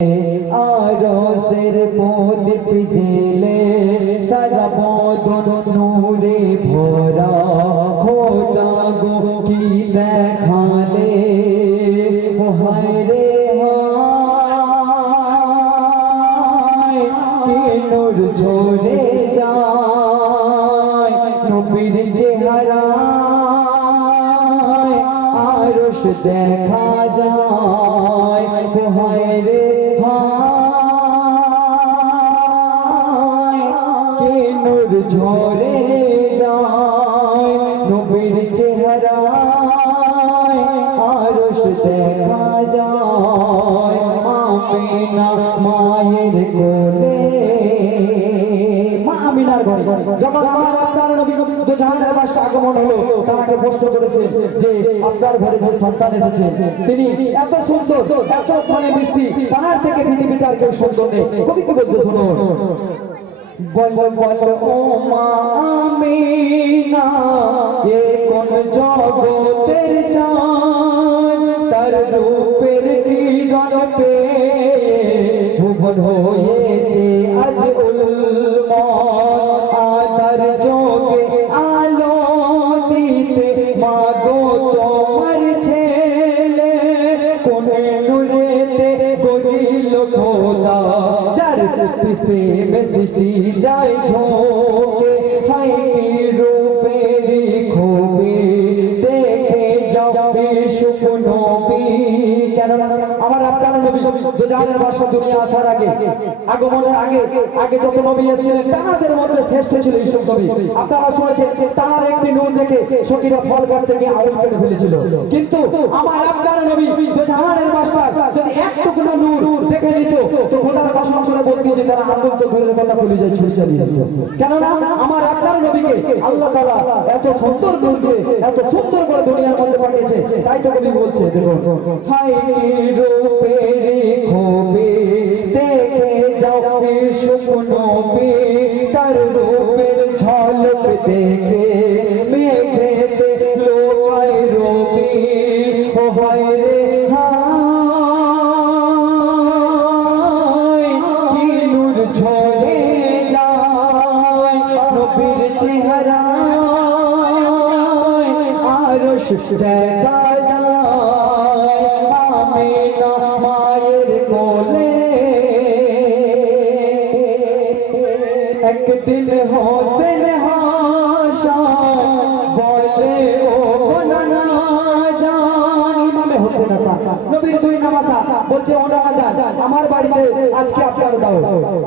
আরশের প্রদীপ জেলে সারা বদন নূরে ভরা খোদা গো কি দেখালে ও হায় রে হায় কি নূর ঝরে যায় নবীর চেহারা আরশ দেখা যায় ও হায় রে ঝরে যায় নবীর চেহারায় আরশ দেখা যায় আমিনা মায়ের কোলে মা আমিনার ঘরে যখন আমার আপনার নবী দু জাহানের বাদশা আগমন হলো তাকে প্রশ্ন করেছে যে আপনার ঘরে যে সন্তান এসেছে তিনি এত সুন্দর এত মিষ্টি তার থেকে পৃথিবীতে আর কেউ সুন্দর নেই কবি কি বলছে শুনুন বল বল ও মা আমিনা এ কোন জগতের চাঁদ তার রূপের কিরণ পেয়ে ভুবন হয়েছে আজ উন্মত্ত আদার যোগে আলো দিতে মাগো তোমার ছেলে কোন নূরেতে গড়িল খোদা যার পিছে में सृष्टि जाए झोंके हाय की रूपेरी खूबी देखे जाओ विश्व नबी কেন আমার আপনার নবী দু জাহানের বাদশা দুনিয়া আসার আগে আগমনের আগে যত নবী এসেছিলেন তাদের মধ্যে শ্রেষ্ঠ ছিল ইউসুফ নবী আপনারা শুনেছেন তার একটি নূর দেখে সখীরা ফল কাটতে গিয়ে আউল কেটে ফেলেছিল কিন্তু আমার আপনার নবী দু জাহানের বাদশা যদি একটুকু নূর দেখে নিত তো খোদার কসম করে বলতে যে তারা আগুন তো ধরে কথা বলে যায় ছুরি চালিয়ে দিত কেননা আমার আপনার নবীকে আল্লাহ তাআলা এত সুন্দর নূর দিয়ে এত সুন্দর করে দুনিয়ার মধ্যে পাঠিয়েছে তাই তো কবি বলছে দেখো হায় রূপেরি খুবই দেখে যাও বিশ্বপ নবী তার রূপের ঝলক দেখে মেঘেতে লোকায় রবি ও হায় রে হায় কি নূর ঝরে যায় নবীর চেহারা আরশ দেখা যায় আমিনা মায়ের কোলে একদিন হোসেন হাসান বলে ও নানা জান ইমামে হোসেন হাসান নবীর দুই নামাজা বলছে ও নানা জান আমার বাড়িতে আজকে আপনার দাও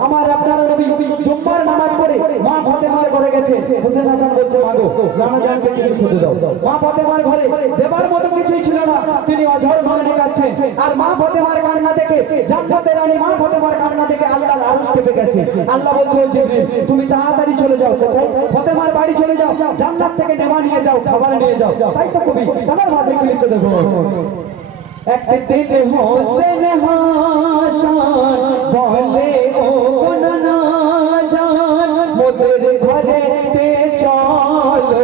আমার আপনার নবী জুম্মার নামাজ পড়ে মা ফাতেমার ঘরে গেছে হোসেন হাসান বলছে মাগো নানা জানকে কিছু খেতে দাও মা ফাতেমার ঘরে দেবার মতো কিছুই ছিল না তিনি অঝর নয়নে কাঁদছেন আর মা ফাতেমার কান্না দেখে জান্নাতের রানী মা ফাতেমার কান্না দেখে আল্লাহর আরশ কেঁপে গেছে আল্লাহ বলছে ও জিবরিল তুমি তাড়াতাড়ি চলে যাও কোথায় ফাতেমার বাড়ি চলে যাও জান্নাত থেকে নেমা নিয়ে যাও খাবার নিয়ে যাও তাই তো কবি তার মাঝে কি লিখছে দেখো একদিন হোসেন হাসান বলে ও নানা জান মোদের ঘরেতে চলো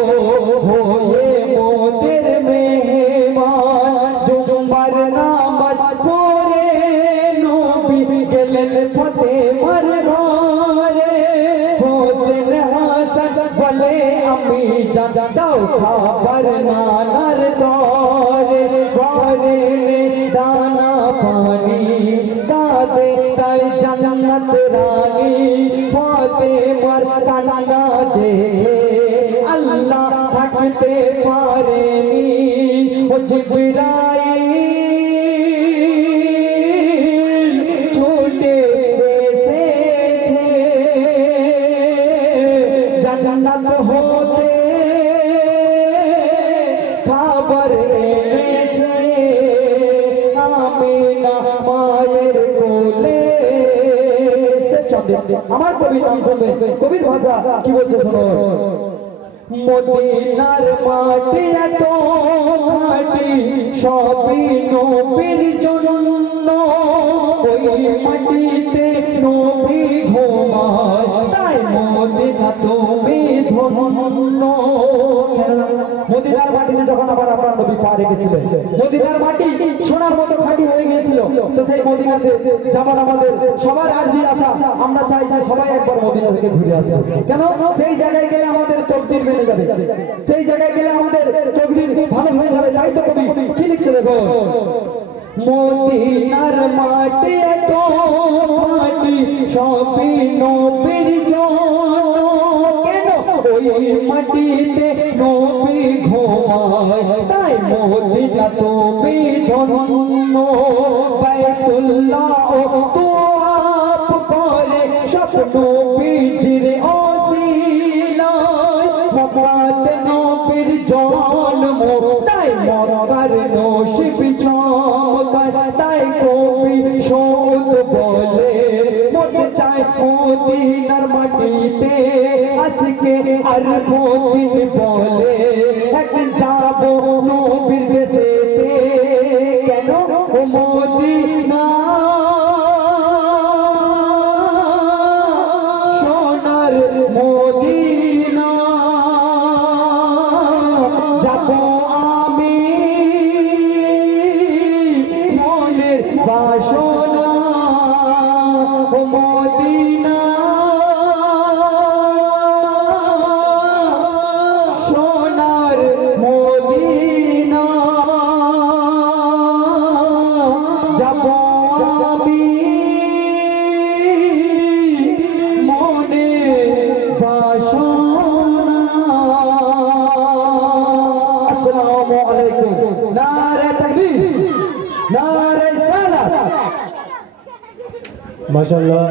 হয়ে মোদের মেহমান জুম্মার নামাজ পড়ে নবী গেলেন ফাতেমার ঘরে হোসেন হাসান বলে আমি দাও খাবার নানার দরে ঘরে দানা পানি কাঁদে তাই জান্নাত রানী ফাতেমার কান্না দেখে আল্লাহ থাকতে পারেনি ও জিবরাইল ছুটে এসেছে জান্নাত হতে খবর এনেছে আমিনা মায়ের কোলে আমার কবির নাম শুনবেন কবির ভাষা কি বলছে শোনো মদিনার মাটি এত খাঁটি সবই নবীর জন্য ওই মাটিতে নবী ঘুমায় তাই মদিনা তুমি ধন্য মদিনার মাটিতে যখন আবার আপনার নবী পা রেখেছিলেন মদিনার মাটি সোনার মতো খাঁটি হয়ে গিয়েছিল তো সেই সেই মদিনাতে যেমন আমাদের সবার আরজি আশা, আমরা চাই যে সবাই একবার মদিনা থেকে ঘুরে আসে। কেন? সেই জায়গায় গেলে আমাদের তকদির বেড়ে যাবে, সেই জায়গায় গেলে আমাদের তকদির ভালো হয়ে যাবে। তাই তো কবি কি লিখছে দেখো, মদিনার মাটি এত মাটি সবই নবীর জন্য, কেন ওই মাটিতে নবী ঘুমায়, তাই মদিনা তুমি ধন্য। বাইতুল্লাহ তোয়াফ করে সব নবীজির ওসিলায়, মক্কাতে নবীর জন্ম, তাই মক্কার নসিব চমকায়। তাই কবি শোধ বলে মতে চায় মদিনার মাটিতে আজকে আর মদিন বলে, একদিন যাবো নবীর দেশেতে, কেন ও মদিনা সোনার মদিনা, যাবো আমি মনের বাসনা, ও মদিনা সোনার মদিনা, যাবো আমি মনের বাসনা। আসসালামু আলাইকুম। নারে তাকবীর, নারে সালাত। মাশাআল্লাহ।